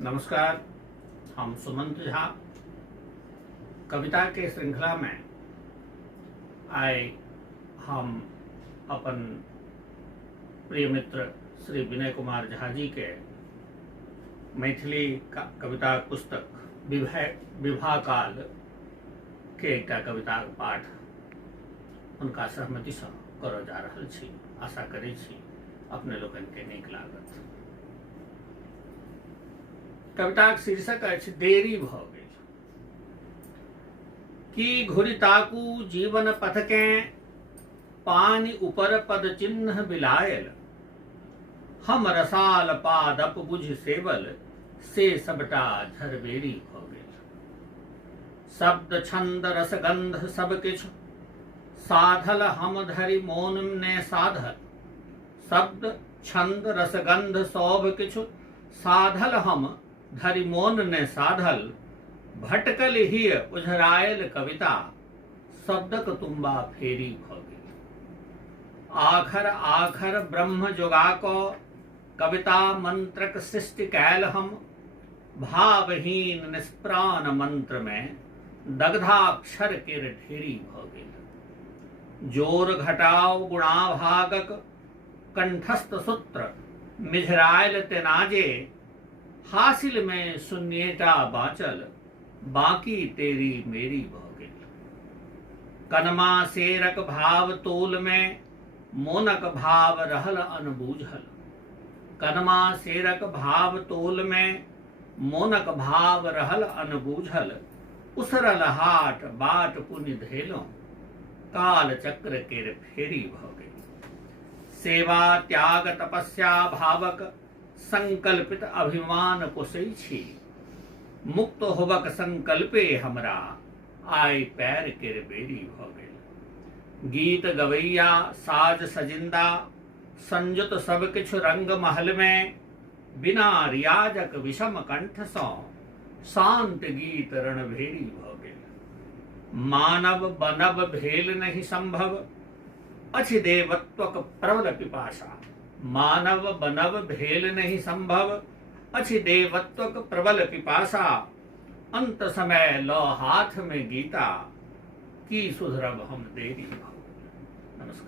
नमस्कार। हम सुमंत झा कविता के श्रृंखला में आए हम अपन प्रिय मित्र श्री विनय कुमार झा जी के मैथिली कविता पुस्तक विवाह काल के एक कविता पाठ उनका सहमति से कर जा रहल छी। आशा करै छी अपने लोगन के नीक लागत। कविताक शीर्षक अछि देरी भ गेल। की घुरि ताकू जीवन पथके पानी ऊपर पद चिन्ह बिलायल, हम रसाल पादप बुझ सेवल से सबटा झरबेरी भ गेल। शब्द छंद रस गंध सब किछु साधल हम धरि मोन ने साधल। शब्द छंद रस गंध सब किछु साधल हम धरि मोन ने साधल। भटकल ही उझरायल कविता शब्दक तुम्बा फेरी भ गेल। आखर आखर ब्रह्म जोगा को कविता मंत्रक सृष्टि कैल हम, भावहीन निष्प्राण मंत्र में दग्धाक्षर केर ढेरी भ गेल। जोर घटाव गुणाभागक कंठस्थ सूत्र मिझरायल तेनाजे, हासिल में शून्यता बाँचल बाकी तेरी मेरी भ गेल। कनमा शेरक भाव तोल में मोनक भाव रहल अनबूझल। कनमा शेरक भाव तोल में मोनक भाव रहल अनबूझल। उसरल हाट बाट पुनि धेलो काल चक्र केर फेरी भ गेल। सेवा त्याग तपस्या भावक संकल्पित अभिमान पोसै छी। मुक्त होबक संकल्पे हमरा आइ पैर केर बेरी भ गेल। गीत गवैया साज सजिंदा संजुत सब किछु रंग महल में, बिना रियाजक विषम कंठ सँ शांत गीत रणभेरी भ गेल। मानव बनब भेल नहीं संभव अछि देवत्वक प्रबल पिपासा। मानव बनब भेल नहीं संभव अछि देवत्वक प्रबल पिपासा। अंत समय लो हाथ में गीता की सुधरब हम देरी। नमस्कार।